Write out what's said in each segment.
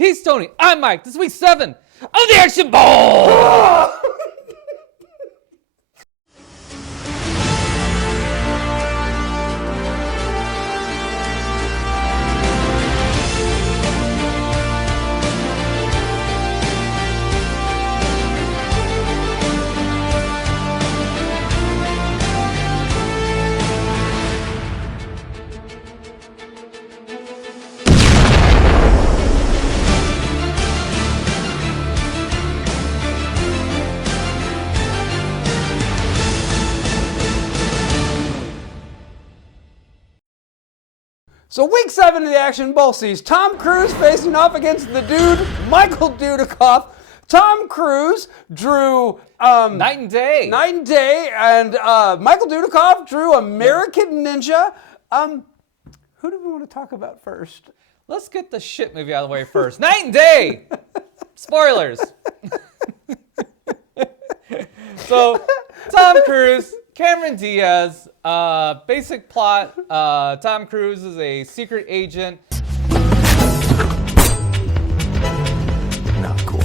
He's Tony. I'm Mike. This is week 7 of the Action Ball. So week 7 of the Action Bowl sees Tom Cruise facing off against the dude, Michael Dudikoff. Tom Cruise drew Night and Day. Night and Day, and Michael Dudikoff drew American Ninja. Who do we want to talk about first? Let's get the shit movie out of the way first. Night and Day. Spoilers. So, Tom Cruise, Cameron Diaz, basic plot, Tom Cruise is a secret agent. Not cool.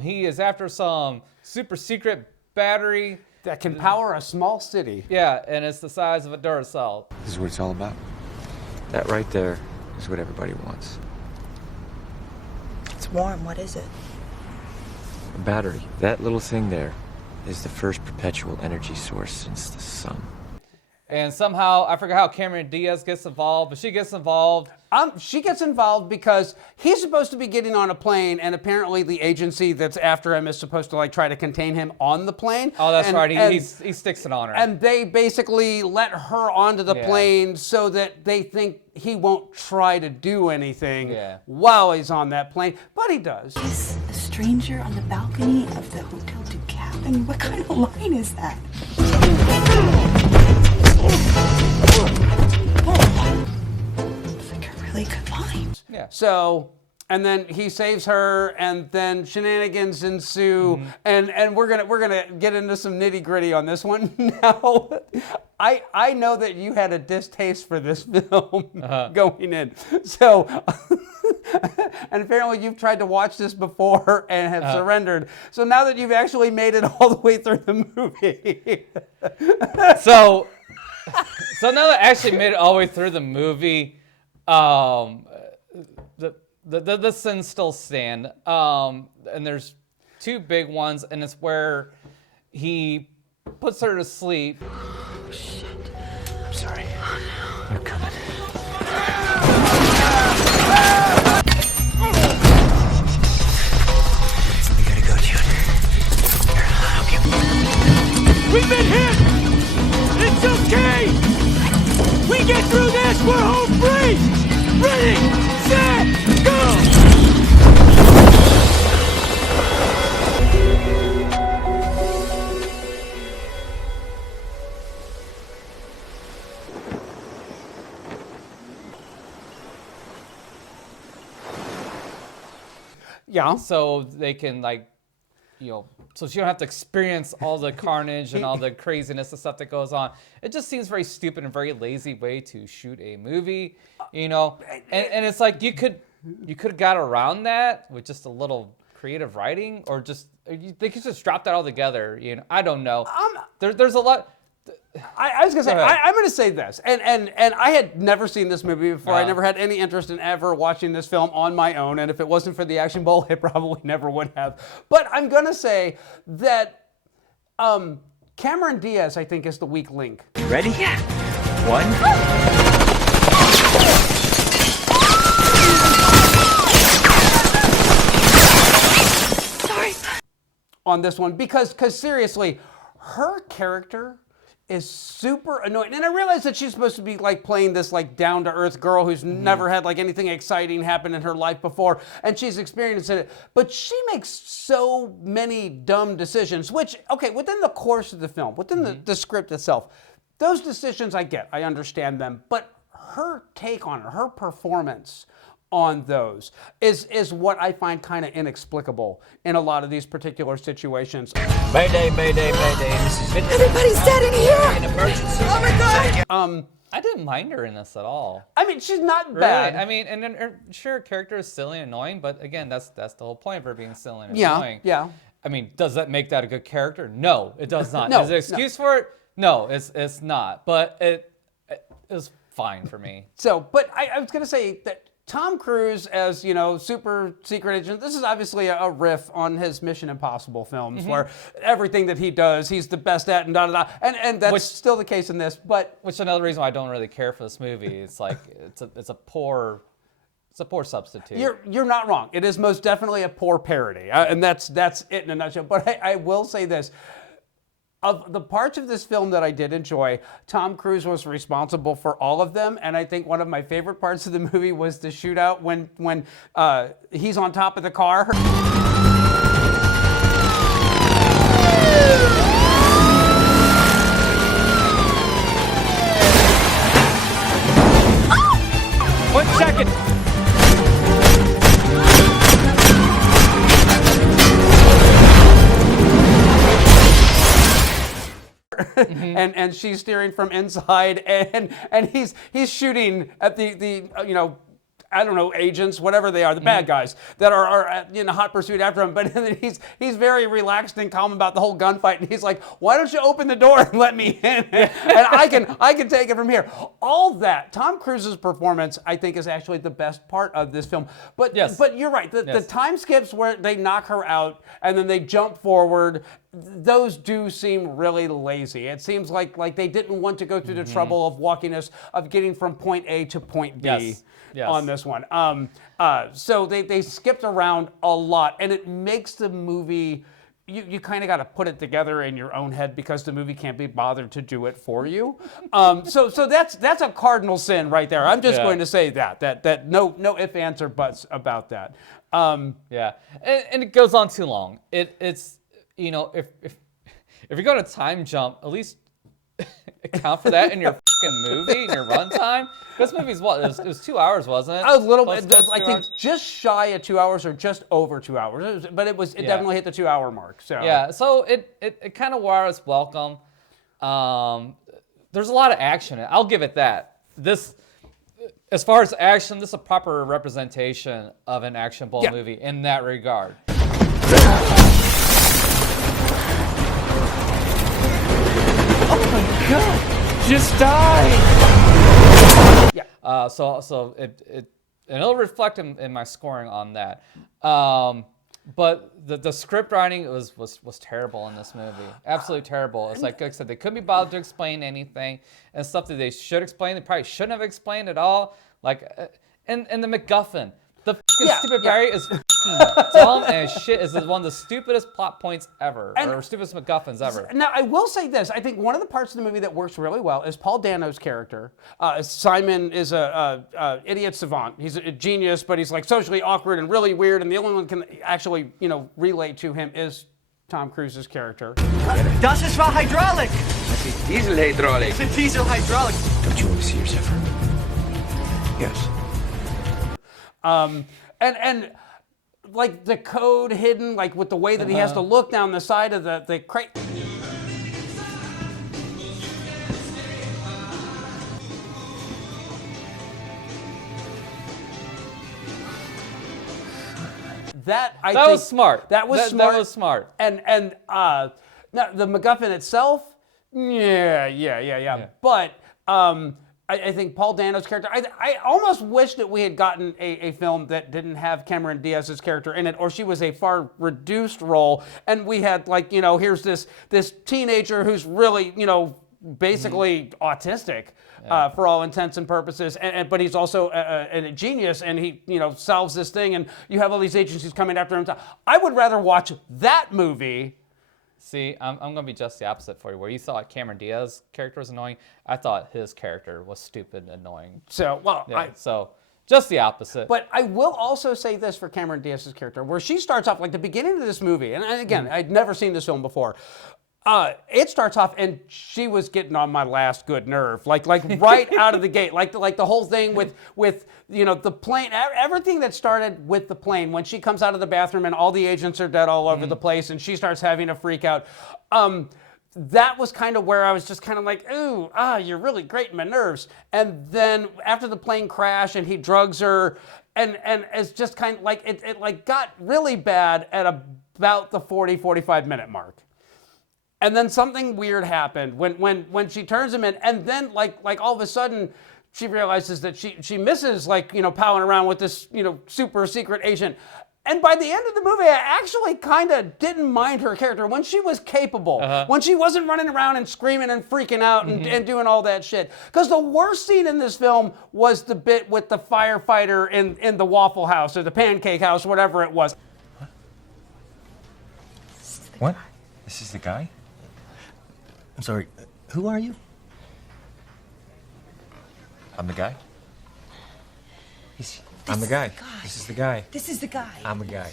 He is after some super secret battery. That can power a small city. Yeah, and it's the size of a Duracell. This is what it's all about. That right there is what everybody wants. It's warm. What is it? A battery. That little thing there is the first perpetual energy source since the sun. And somehow, I forget how Cameron Diaz gets involved, but she gets involved. She gets involved because he's supposed to be getting on a plane, and apparently the agency that's after him is supposed to try to contain him on the plane. Oh, that's right. And He sticks it on her. And they basically let her onto the plane so that they think he won't try to do anything while he's on that plane, but he does. Is a stranger on the balcony of the Hotel du Cap? I mean, what kind of line is that? It's like a really good line. Yeah. So, and then he saves her, and then shenanigans ensue, and we're gonna get into some nitty gritty on this one. Now, I know that you had a distaste for this film going in, so. And apparently you've tried to watch this before and have surrendered. So now that you've actually made it all the way through the movie. So now that I actually made it all the way through the movie, the sins still stand. And there's two big ones, and it's where he puts her to sleep. Oh, shit. I'm sorry. You're coming. We gotta go, Junior. Here, I'll help you. We've been hit! It's okay! We get through this, we're home free! Ready, set, go! Yeah. So they can so you don't have to experience all the carnage and all the craziness and stuff that goes on. It just seems very stupid and very lazy way to shoot a movie, And it's like you could have got around that with just a little creative writing, or they could just drop that all together. I don't know. There's a lot. I was gonna say, I'm gonna say this, and I had never seen this movie before. I never had any interest in ever watching this film on my own, and if it wasn't for the Action Bowl, I probably never would have. But I'm gonna say that Cameron Diaz, I think, is the weak link. Ready? Yeah. 1. Sorry. On this one, because seriously, her character is super annoying. And I realize that she's supposed to be playing this down-to-earth girl who's never had anything exciting happen in her life before, and she's experiencing it. But she makes so many dumb decisions, which, okay, within the course of the film, within the script itself, those decisions I get, I understand them, but her take on it, her performance on those is what I find kind of inexplicable in a lot of these particular situations. Mayday, mayday, mayday. This is Everybody's dead in here! an emergency. Oh my God! I didn't mind her in this at all. I mean, she's not Really? bad. I mean, and then sure, her character is silly and annoying, but again, that's the whole point of her being silly and annoying. Yeah. I mean, does that make that a good character? No, it does not. No, Is there an excuse for it? No, it's not. But it is fine for me. So, but I was going to say that Tom Cruise as, super secret agent, this is obviously a riff on his Mission Impossible films where everything that he does, he's the best at and da-da-da. And that's still the case in this, but... Which is another reason why I don't really care for this movie. It's like, it's a poor substitute. You're not wrong. It is most definitely a poor parody, and that's it in a nutshell. But I will say this. Of the parts of this film that I did enjoy, Tom Cruise was responsible for all of them, and I think one of my favorite parts of the movie was the shootout when he's on top of the car. One second. And she's steering from inside, and he's shooting at the I don't know, agents, whatever they are, the bad guys that are in a hot pursuit after him. But then he's very relaxed and calm about the whole gunfight, and he's like, "Why don't you open the door and let me in, and I can take it from here." All that, Tom Cruise's performance, I think, is actually the best part of this film. But Yes. but you're right, the time skips where they knock her out and then they jump forward, those do seem really lazy. It seems like they didn't want to go through the trouble of walking us, of getting from point A to point B. Yes. On this one. So they skipped around a lot, and it makes the movie, you kind of got to put it together in your own head because the movie can't be bothered to do it for you. So that's a cardinal sin right there. I'm just going to say that no ifs, ands, or buts about that. Yeah, and it goes on too long. It's if you're going to time jump, at least account for that in your fucking movie, in your runtime. This movie's what? It was 2 hours, wasn't it? A little bit. Close to I 2 think hours? just shy of 2 hours or just over 2 hours. But it definitely hit the 2 hour mark. So Yeah, so it kind of wore its welcome. There's a lot of action. I'll give it that. This, as far as action, this is a proper representation of an action ball movie in that regard. Oh my God! Just die! So it'll reflect in my scoring on that. But the script writing was terrible in this movie. Absolutely terrible. It's like I said, they couldn't be bothered to explain anything, and stuff that they should explain, they probably shouldn't have explained at all. Like, and the MacGuffin. The fucking stupid Barry is fucking dumb and shit. Is one of the stupidest plot points ever, or stupidest MacGuffins ever. Now, I will say this. I think one of the parts of the movie that works really well is Paul Dano's character. Simon is a idiot savant. He's a genius, but he's like socially awkward and really weird, and the only one can actually, relate to him is Tom Cruise's character. Das ist war hydraulic. That's a diesel hydraulic. It's a diesel hydraulic. Don't you want to see your Zephyr? Yes. And like the code hidden, like with the way that he has to look down the side of the crate. That was smart. That was That smart. was smart. And now the MacGuffin itself, yeah. But I think Paul Dano's character, I almost wish that we had gotten a film that didn't have Cameron Diaz's character in it, or she was a far reduced role, and we had here's this teenager who's really, basically autistic for all intents and purposes, but he's also a genius, and he solves this thing, and you have all these agencies coming after him. I would rather watch that movie. See, I'm going to be just the opposite for you. Where you thought Cameron Diaz's character was annoying, I thought his character was stupid and annoying. So, just the opposite. But I will also say this for Cameron Diaz's character, where she starts off, like the beginning of this movie, and again, I'd never seen this film before. It starts off, and she was getting on my last good nerve, like right out of the gate, like the whole thing with the plane, everything that started with the plane. When she comes out of the bathroom and all the agents are dead all over the place, and she starts having a freak out. that was kind of where I was just kind of like, ooh, you're really grating my nerves. And then after the plane crash and he drugs her, and it's just kind of like, it like got really bad at about the 45 minute mark. And then something weird happened when she turns him in, and then like all of a sudden she realizes that she misses like, palling around with this, super secret agent. And by the end of the movie, I actually kind of didn't mind her character when she was capable, when she wasn't running around and screaming and freaking out and doing all that shit. Because the worst scene in this film was the bit with the firefighter in the Waffle House or the Pancake House, whatever it was. What? This is the guy? I'm sorry, who are you? I'm the guy? I'm the guy. This is the guy. This is the guy. I'm the guy.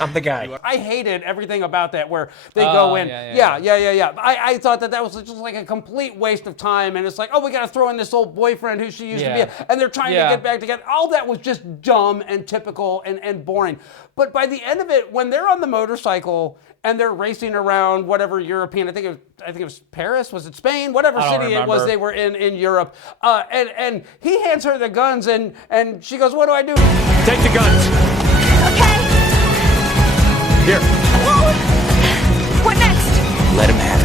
I'm the guy. I hated everything about that where they go in. Yeah. I thought that was just like a complete waste of time. And it's like, oh, we got to throw in this old boyfriend who she used to be. And they're trying to get back together. All that was just dumb and typical and boring. But by the end of it, when they're on the motorcycle and they're racing around whatever European, I think it was Paris, was it Spain? Whatever city it was they were in Europe. And he hands her the guns and she goes, what do I do? Take the guns. Okay. Here. What next? Let him have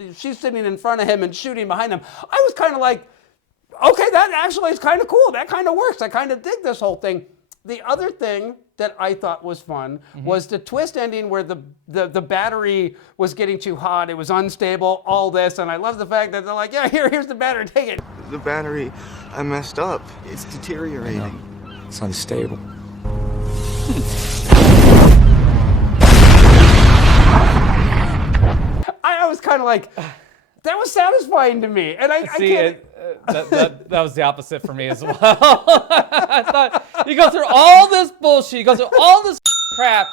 it. She's sitting in front of him and shooting behind him. I was kind of like, okay, that actually is kind of cool. That kind of works. I kind of dig this whole thing. The other thing that I thought was fun was the twist ending where the battery was getting too hot. It was unstable, all this. And I love the fact that they're like, yeah, here's the battery, take it. The battery, I messed up. It's deteriorating. It's unstable. I was kind of like, that was satisfying to me. And I can't... That was the opposite for me as well. I thought you go through all this bullshit, you go through all this crap,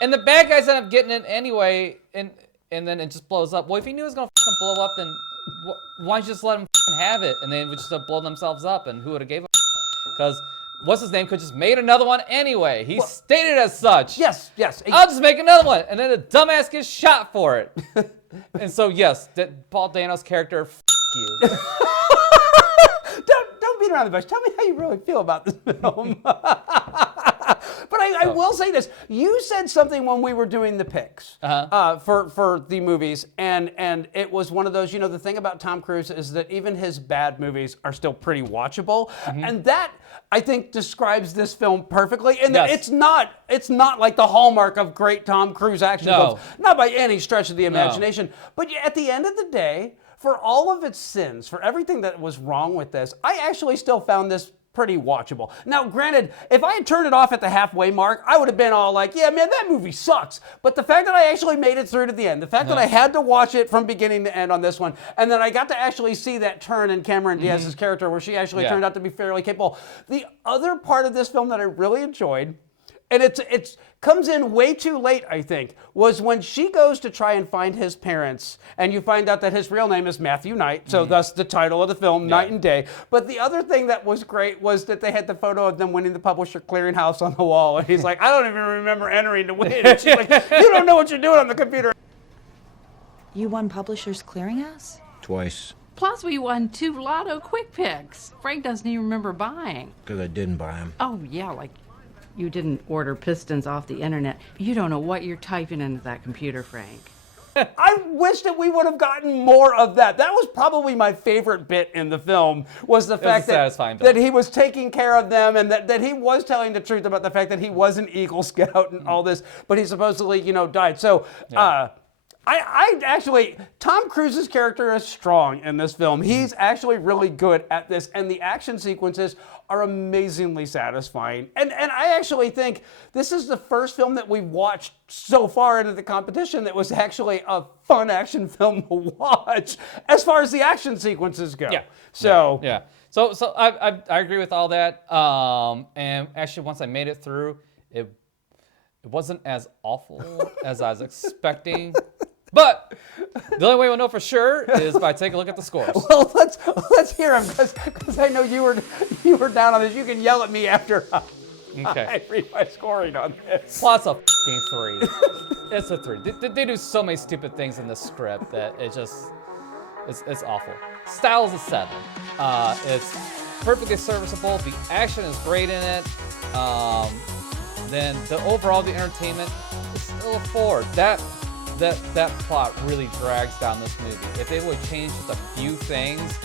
and the bad guys end up getting it anyway, and then it just blows up. Well, if he knew it was gonna blow up, then why don't you just let him have it, and then would just blow themselves up, and who would have gave a because what's his name could just made another one anyway. He stated as such. Yes. I'll just make another one, and then the dumbass gets shot for it. And so yes, Paul Dano's character, you. Don't beat around the bush. Tell me how you really feel about this film. But I will say this. You said something when we were doing the picks for the movies, and it was one of those, the thing about Tom Cruise is that even his bad movies are still pretty watchable. And that, I think, describes this film perfectly. And that it's not like the hallmark of great Tom Cruise action films. Not by any stretch of the imagination. But at the end of the day, for all of its sins, for everything that was wrong with this, I actually still found this pretty watchable. Now, granted, if I had turned it off at the halfway mark, I would have been all like, yeah, man, that movie sucks. But the fact that I actually made it through to the end, the fact that I had to watch it from beginning to end on this one, and then I got to actually see that turn in Cameron Diaz's character where she actually turned out to be fairly capable. The other part of this film that I really enjoyed, and it's comes in way too late, I think, was when she goes to try and find his parents, and you find out that his real name is Matthew Knight, so thus the title of the film, Night and Day. But the other thing that was great was that they had the photo of them winning the Publisher Clearinghouse on the wall, and he's like, I don't even remember entering to win. And she's like, you don't know what you're doing on the computer. You won Publishers Clearinghouse? Twice. Plus, we won 2 Lotto Quick Picks. Frank doesn't even remember buying. Because I didn't buy them. Oh, yeah, like you didn't order pistons off the internet. You don't know what you're typing into that computer, Frank. I wish that we would have gotten more of that. That was probably my favorite bit in the film, was the fact that he was taking care of them, and that he was telling the truth about the fact that he was an Eagle Scout and all this, but he supposedly, died. So, I actually, Tom Cruise's character is strong in this film. He's actually really good at this, and the action sequences are amazingly satisfying. And I actually think this is the first film that we've watched so far into the competition that was actually a fun action film to watch as far as the action sequences go. So I agree with all that. And actually, once I made it through, it wasn't as awful as I was expecting. But the only way we'll know for sure is by taking a look at the scores. Well, let's hear them, because I know you were down on this. You can yell at me after. Okay. I read my scoring on this. Plot's a f***ing 3. It's a 3. They do so many stupid things in this script that it just, it's awful. Style's a 7. It's perfectly serviceable. The action is great in it. Then the entertainment is still a 4. That plot really drags down this movie. If they would change just a few things,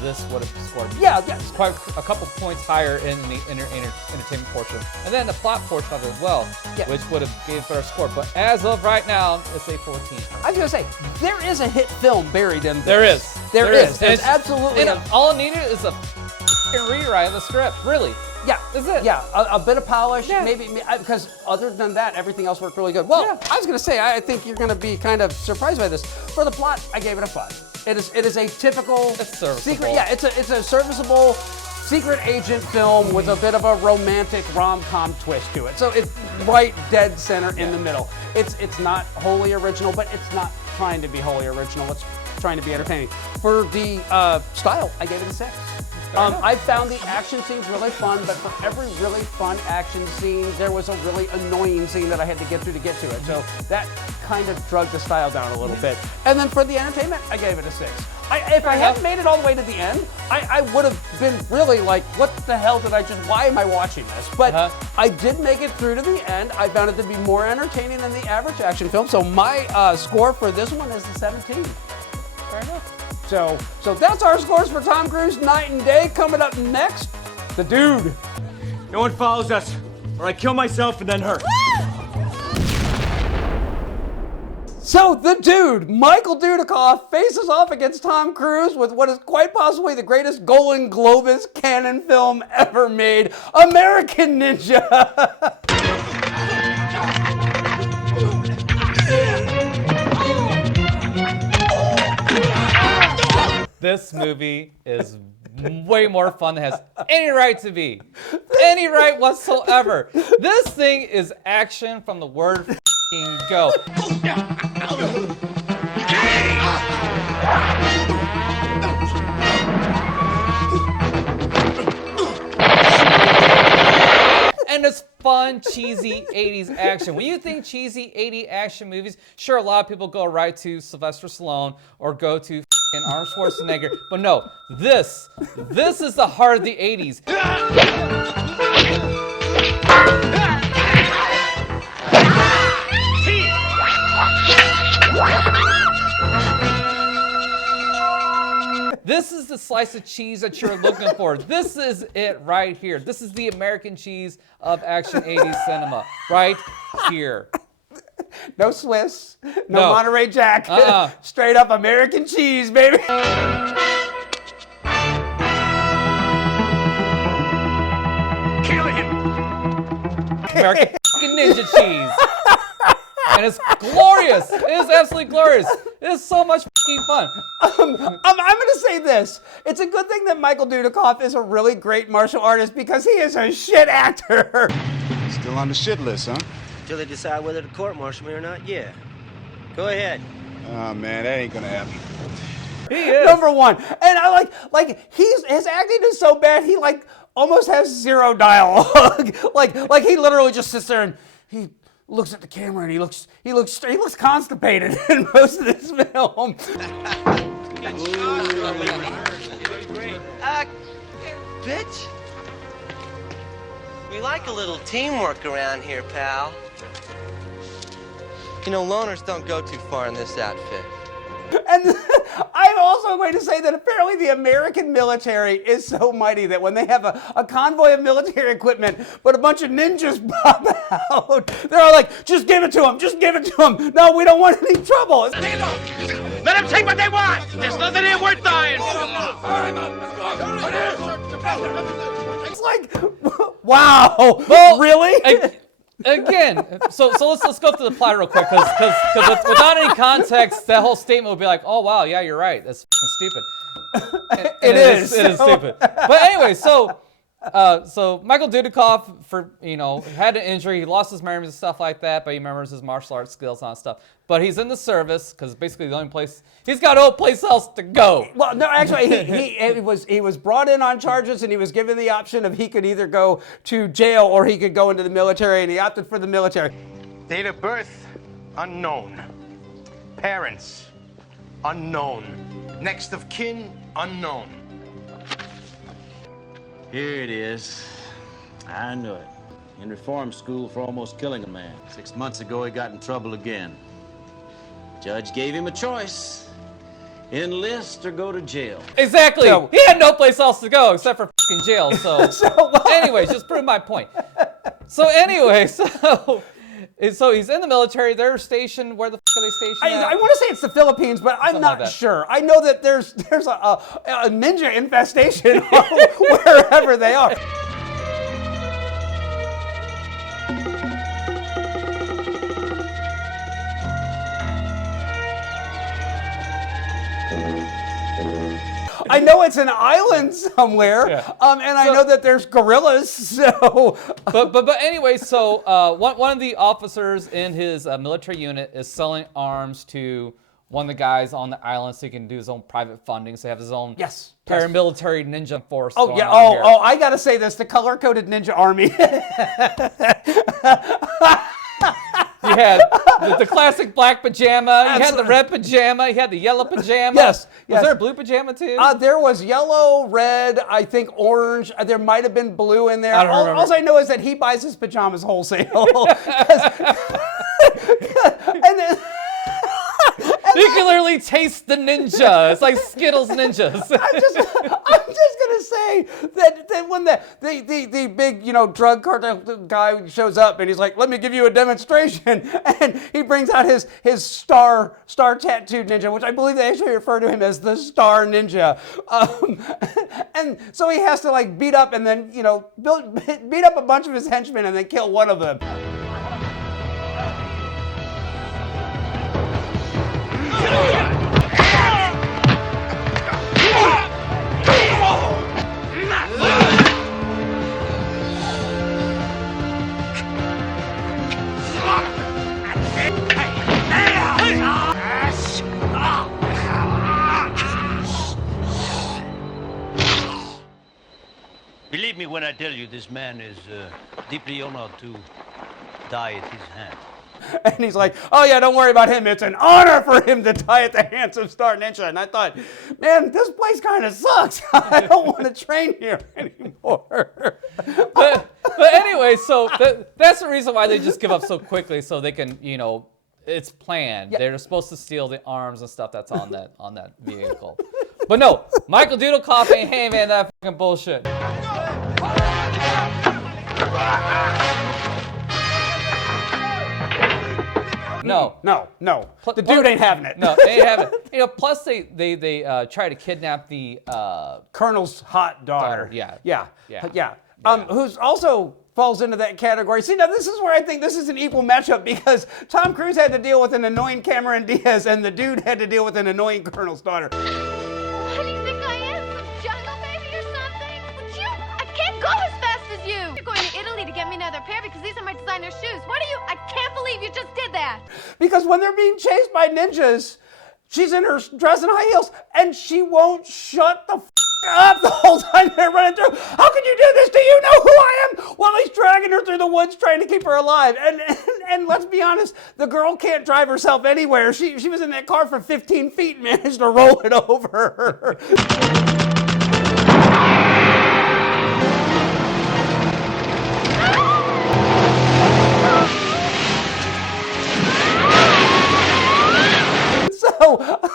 this would have scored. Yeah. It's quite a couple points higher in the entertainment portion, and then the plot portion of it as well, which would have gave a better score. But as of right now, it's a 14. I was gonna say there is a hit film buried in this. There is. There is. There's And absolutely. all it needed is a f***ing rewrite of the script. Really. Yeah, That's it. Yeah, a bit of polish, Yeah. maybe because other than that, everything else worked really good. Well, I was gonna say, I think you're gonna be kind of surprised by this. For the plot, I gave it a 5. It is a typical It's serviceable. secret. Yeah, it's a serviceable secret agent film with a bit of a romantic rom-com twist to it. So it's right dead center in the middle. It's not wholly original, but it's not trying to be wholly original. It's trying to be entertaining. For the style, I gave it a 6. I found the action scenes really fun, but for every really fun action scene, there was a really annoying scene that I had to get through to get to it. So that kind of drug the style down a little bit. And then for the entertainment, I gave it a 6. If I hadn't made it all the way to the end, I would have been really like, what the hell why am I watching this? But I did make it through to the end. I found it to be more entertaining than the average action film. So my score for this one is a 17. Fair enough. So that's our scores for Tom Cruise Night and Day. Coming up next, The Dude. No one follows us, or I kill myself and then her. So The Dude, Michael Dudikoff, faces off against Tom Cruise with what is quite possibly the greatest Golden Globus canon film ever made, American Ninja. This movie is way more fun than it has any right to be. Any right whatsoever. This thing is action from the word f***ing go. And it's fun, cheesy 80s action. When you think cheesy 80s action movies, sure, a lot of people go right to Sylvester Stallone or go to f***ing Arnold Schwarzenegger. But no, this is the heart of the 80s. This is the slice of cheese that you're looking for. This is it right here. This is the American cheese of action 80s cinema. Right here. No Swiss, no Monterey Jack. Straight up American cheese, baby. Killing him. American fucking ninja cheese. And it's glorious. It is absolutely glorious. It is so much fucking fun. I'm going to say this. It's a good thing that Michael Dudikoff is a really great martial artist because he is a shit actor. Still on the shit list, huh? Till they decide whether to court-martial me or not, yeah. Go ahead. Oh, man, that ain't gonna happen. He is. Number one. And I like his acting is so bad, he like almost has zero dialogue. like he literally just sits there and he looks at the camera and he looks constipated in most of this film. Bitch. We like a little teamwork around here, pal. You know, loners don't go too far in this outfit. And I'm also going to say that apparently the American military is so mighty that when they have a convoy of military equipment, but a bunch of ninjas pop out, they're all like, just give it to them, just give it to them. No, we don't want any trouble. Let them take what they want. There's nothing here worth dying. It's like, wow, Well, really? Again, so let's go through the plot real quick, because without any context, that whole statement would be like, oh wow, yeah, you're right, that's fucking stupid. It is stupid. But anyway, so So Michael Dudikoff, had an injury. He lost his memories and stuff like that, but he remembers his martial arts skills and stuff. But he's in the service because basically the only place he's got no place else to go. Well, no, actually, he was brought in on charges, and he was given the option of he could either go to jail or he could go into the military, and he opted for the military. Date of birth, unknown. Parents, unknown. Next of kin, unknown. Here it is. I knew it. In reform school for almost killing a man. 6 months ago, he got in trouble again. Judge gave him a choice. Enlist or go to jail. Exactly. So, he had no place else to go except for fucking jail. So, anyways, just prove my point. So anyway, so he's in the military. They're stationed. Where the fuck are they stationed? I want to say it's the Philippines, but I'm not sure. I know that there's a ninja infestation wherever they are. I know it's an island somewhere, and I know that there's gorillas. So, but anyway, so one of the officers in his military unit is selling arms to one of the guys on the island, so he can do his own private funding. So he has his own paramilitary ninja force. Oh yeah. Oh, I gotta say this: the color-coded ninja army. He had the classic black pajama. He had the red pajama. He had the yellow pajama. Yes. Was there a blue pajama too? There was yellow, red, I think orange. There might have been blue in there. I don't remember. All I know is that he buys his pajamas wholesale. You can literally taste the ninja. It's like Skittles ninjas. I'm just gonna say that when the big drug cartel guy shows up and he's like, "Let me give you a demonstration," and he brings out his star tattooed ninja, which I believe they actually refer to him as the Star Ninja, and so he has to like beat up and then beat up a bunch of his henchmen and then kill one of them. Believe me when I tell you this man is deeply honored to die at his hand. And he's like, "Oh yeah, don't worry about him. It's an honor for him to die at the hands of Star Ninja." And I thought, man, this place kind of sucks. I don't want to train here anymore. But anyway, so that's the reason why they just give up so quickly, so they can, it's planned. Yeah. They're supposed to steal the arms and stuff that's on that vehicle. But no, Michael Dudikoff ain't handing that fucking bullshit. No. The dude ain't having it. No, they ain't having it. Plus they try to kidnap the Colonel's hot daughter. Yeah. Who's also falls into that category. See, now this is where I think this is an equal matchup because Tom Cruise had to deal with an annoying Cameron Diaz and the dude had to deal with an annoying Colonel's daughter. What do you think I am, some jungle baby or something? But I can't go as fast as you. You're going to Italy to get me another pair because these are my designer shoes. I can't believe you just did that. Because when they're being chased by ninjas, she's in her dress and high heels and she won't shut the up the whole time they're running through. How can you do this? Do you know who I am? While he's dragging her through the woods trying to keep her alive. And let's be honest, the girl can't drive herself anywhere. She was in that car for 15 feet and managed to roll it over. So,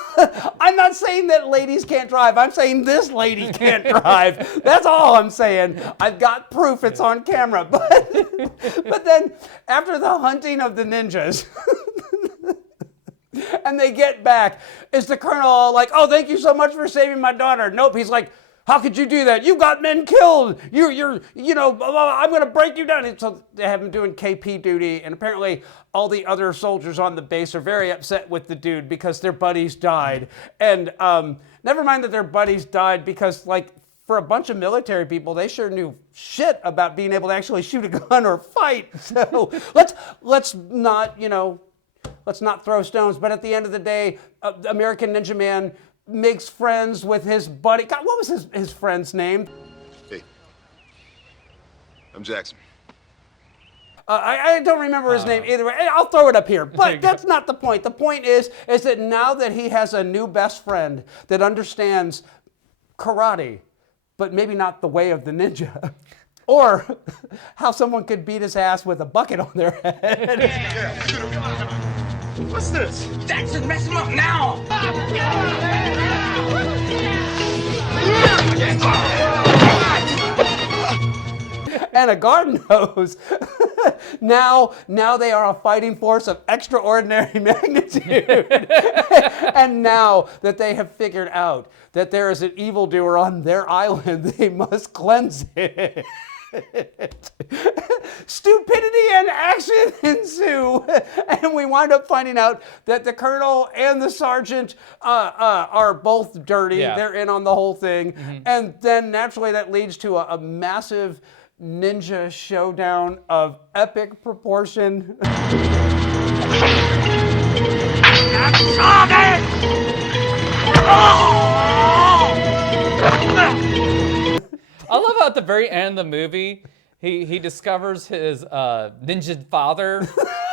I'm not saying that ladies can't drive. I'm saying this lady can't drive. That's all I'm saying. I've got proof it's on camera. But then, after the hunting of the ninjas, and they get back, is the colonel all like, "Oh, thank you so much for saving my daughter"? Nope. He's like, "How could you do that? You've got men killed. I'm going to break you down." And so they have him doing KP duty. And apparently all the other soldiers on the base are very upset with the dude because their buddies died. And never mind that their buddies died because like for a bunch of military people, they sure knew shit about being able to actually shoot a gun or fight. So let's not, you know, let's not throw stones. But at the end of the day, American Ninja Man makes friends with his buddy. God, what was his friend's name? Hey, I'm Jackson. I don't remember his name either. I'll throw it up here, but that's not the point. The point is that now that he has a new best friend that understands karate, but maybe not the way of the ninja, or how someone could beat his ass with a bucket on their head. What's this? Jackson, mess him up now! And a garden hose. Now they are a fighting force of extraordinary magnitude. And now that they have figured out that there is an evildoer on their island, they must cleanse it. Stupidity and action ensue, and we wind up finding out that the colonel and the sergeant are both dirty. Yeah. They're in on the whole thing, and then naturally that leads to a massive ninja showdown of epic proportion. I love how at the very end of the movie, he discovers his ninja father,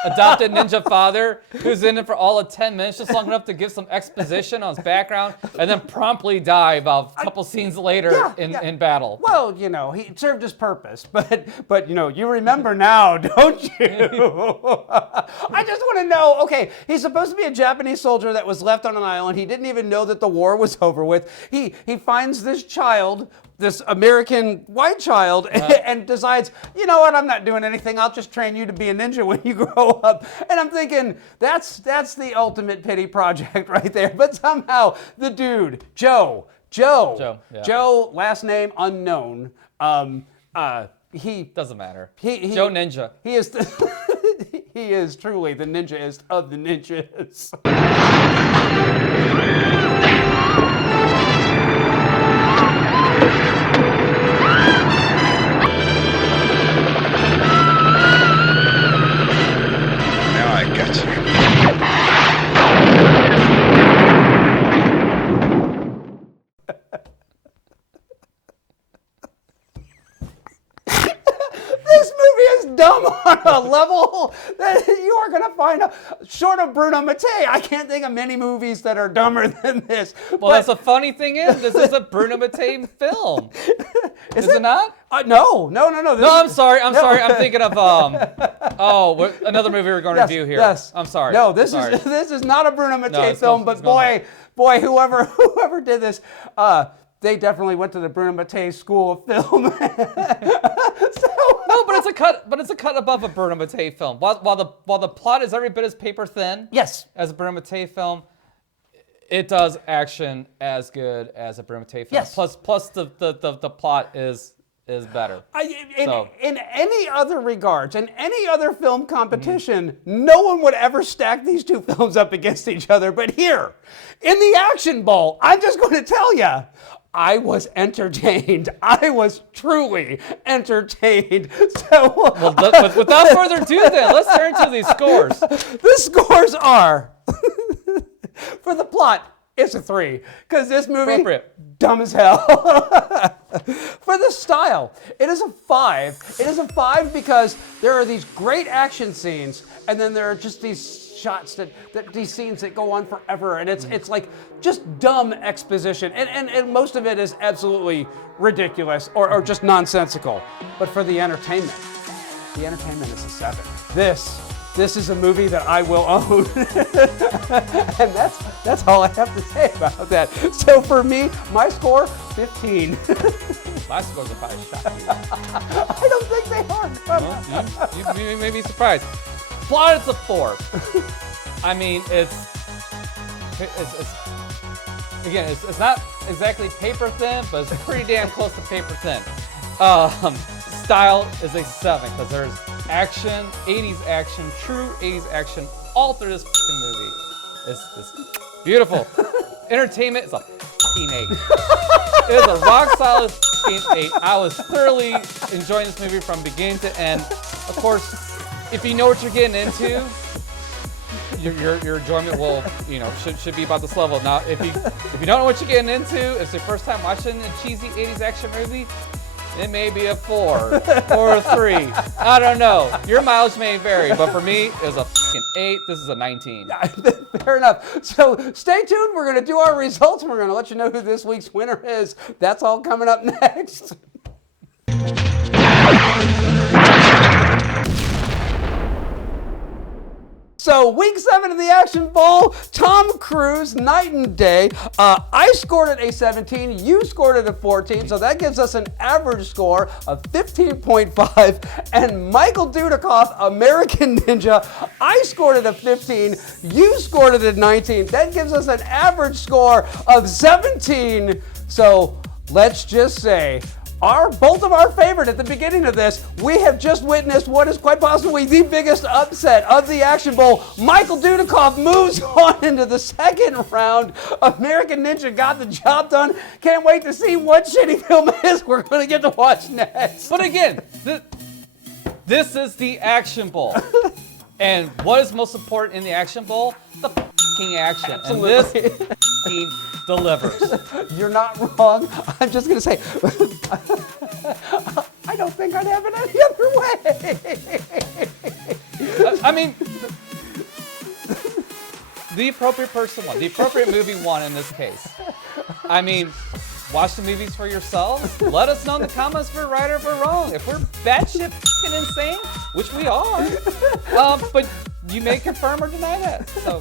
adopted ninja father, who's in it for all of 10 minutes, just long enough to give some exposition on his background, and then promptly die about a couple scenes later in battle. Well, you know, he served his purpose, but you know, you remember now, don't you? I just want to know, okay, he's supposed to be a Japanese soldier that was left on an island. He didn't even know that the war was over with. He finds this child, this American white child, and decides, you know what, I'm not doing anything. I'll just train you to be a ninja when you grow up. And I'm thinking, that's the ultimate pity project right there. But somehow the dude, Joe, last name unknown. He doesn't matter. Joe Ninja. He is he is truly the ninjaest of the ninjas. This movie is dumb on a level that you are going to find, short of Bruno Mattei. I can't think of many movies that are dumber than this. Well, that's the funny thing is, this is a Bruno Mattei film. Is it not? No. I'm sorry. I'm thinking of another movie we're going to review here. Yes. I'm sorry. No, this is not a Bruno Mattei film, but boy, whoever did this, they definitely went to the Bruno Mattei School of Film. No, but it's a cut above a Bruno Mattei film. While the plot is every bit as paper thin, yes, as a Bruno Mattei film, it does action as good as a Bruno Mattei film. Yes. Plus the plot is better. In any other regards, in any other film competition, no one would ever stack these two films up against each other. But here, in the Action Ball, I'm just going to tell you, I was entertained. I was truly entertained. So, but without further ado, then let's turn to these scores. The scores are, for the plot, it's a 3, because this movie, dumb as hell. For the style, it is a 5. It is a 5 because there are these great action scenes, and then there are just these shots these scenes that go on forever, and it's like just dumb exposition, and most of it is absolutely ridiculous or just nonsensical. But for the entertainment is a 7. This is a movie that I will own. And that's all I have to say about that. So for me, my score, 15. My scores are probably shocking. I don't think they are. You may be surprised. Plot is a 4. I mean, it's not exactly paper thin, but it's pretty damn close to paper thin. Style is a 7 because there's action, 80s action, true 80s action all through this movie. It's beautiful. Entertainment is a 8. It was a rock solid 8. I was thoroughly enjoying this movie from beginning to end. Of course, if you know what you're getting into, your enjoyment will, should be about this level. Now, if you don't know what you're getting into, it's your first time watching a cheesy 80s action movie, it may be a 4 or a 3. I don't know. Your mileage may vary, but for me, it was a fucking 8. This is a 19. Fair enough. So stay tuned. We're going to do our results, and we're going to let you know who this week's winner is. That's all coming up next. So week 7 of the Action Bowl, Tom Cruise, night and day. I scored it a 17, you scored it a 14, so that gives us an average score of 15.5. And Michael Dudikoff, American Ninja, I scored it a 15, you scored it a 19. That gives us an average score of 17. So let's just say, both of our favorite at the beginning of this, we have just witnessed what is quite possibly the biggest upset of the Action Bowl. Michael Dudikoff moves on into the second round. American Ninja got the job done. Can't wait to see what shitty film it is we're going to get to watch next. But again, this is the Action Bowl. And what is most important in the Action Bowl? The fucking action. Absolutely. And this fucking delivers. You're not wrong. I'm just going to say, I don't think I'd have it any other way. I mean, the appropriate person won. The appropriate movie won in this case. I mean, watch the movies for yourselves. Let us know in the comments if we're right or if we're wrong. If we're batshit fucking insane, which we are, but you may confirm or deny that. So,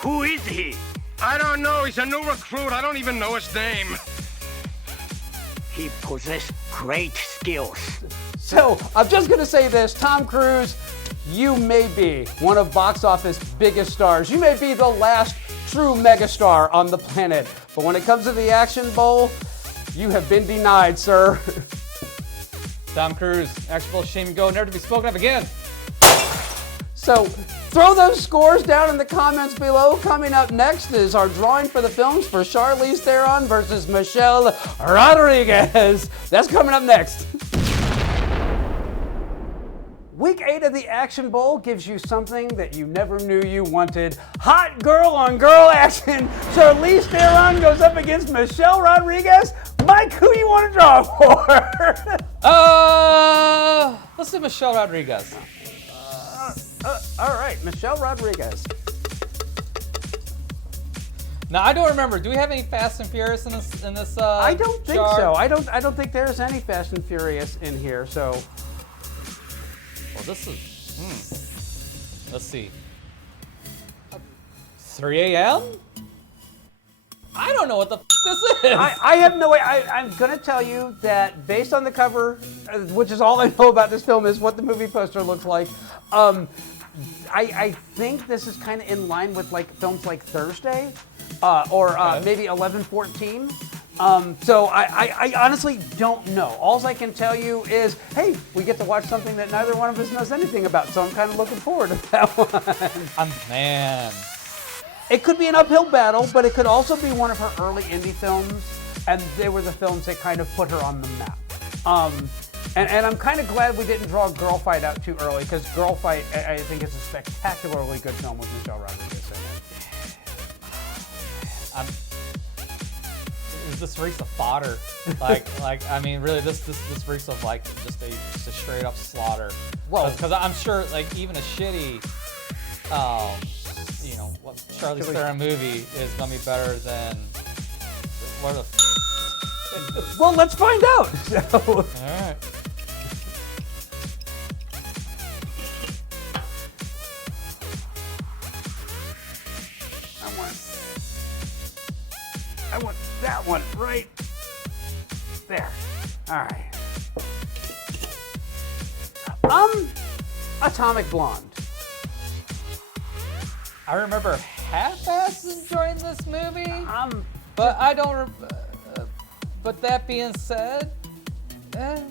Who is he? I don't know. He's a new recruit. I don't even know his name. He possessed great skills. So, I'm just going to say this. Tom Cruise, you may be one of box office biggest stars. You may be the last true megastar on the planet. But when it comes to the Action Bowl, you have been denied, sir. Tom Cruise, Action Bowl, shame and go, never to be spoken of again. So throw those scores down in the comments below. Coming up next is our drawing for the films for Charlize Theron versus Michelle Rodriguez. That's coming up next. Week 8 of the Action Bowl gives you something that you never knew you wanted. Hot girl on girl action. Charlize Theron goes up against Michelle Rodriguez. Mike, who you want to draw for? Let's do Michelle Rodriguez. All right, Michelle Rodriguez. Now I don't remember. Do we have any Fast and Furious in this? I don't think jar? so. I don't think there's any Fast and Furious in here. So. Well, this is. Let's see. 3 a.m. I don't know what the this is. I have no way. I'm gonna tell you that based on the cover, which is all I know about this film, is what the movie poster looks like. I think this is kind of in line with like films like Thursday, or maybe 11/14. So I honestly don't know. All I can tell you is, hey, we get to watch something that neither one of us knows anything about. So I'm kind of looking forward to that one. Man. It could be an uphill battle, but it could also be one of her early indie films, and they were the films that kind of put her on the map. And I'm kind of glad we didn't draw Girl Fight out too early, because Girl Fight, I think, is a spectacularly good film with Michelle Rodriguez in it. This reeks of fodder. Like I mean, really, this reeks of like just a straight up slaughter. Well, because I'm sure like even a shitty, what Charlize Theron movie is gonna be better than what the. Well, let's find out. So. All right. I want that one right there. All right. Atomic Blonde. I remember half-ass enjoying this movie, but I don't. But that being said, I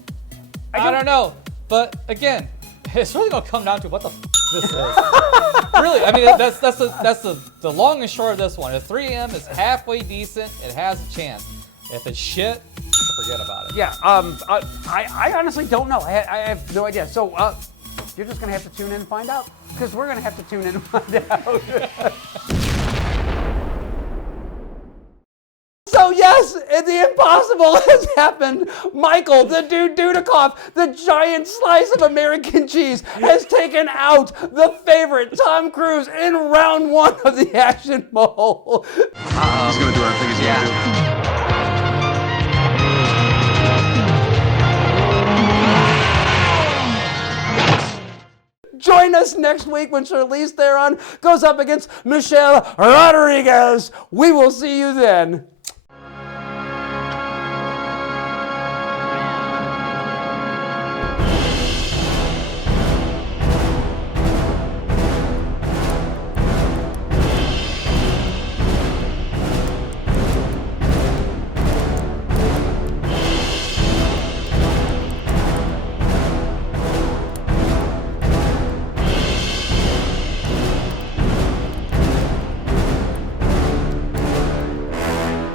don't know. But again, it's really gonna come down to what the f This is really. I mean, that's the long and short of this one. If 3M is halfway decent, it has a chance. If it's shit, forget about it. Yeah. I honestly don't know. I have no idea. So you're just gonna have to tune in and find out, because we're gonna have to tune in and find out. So yes, the impossible has happened. Michael, the dude Dudikoff, the giant slice of American cheese, has taken out the favorite Tom Cruise in round 1 of the Action Bowl. He's gonna do what I think he's gonna do. Join us next week when Charlize Theron goes up against Michelle Rodriguez. We will see you then.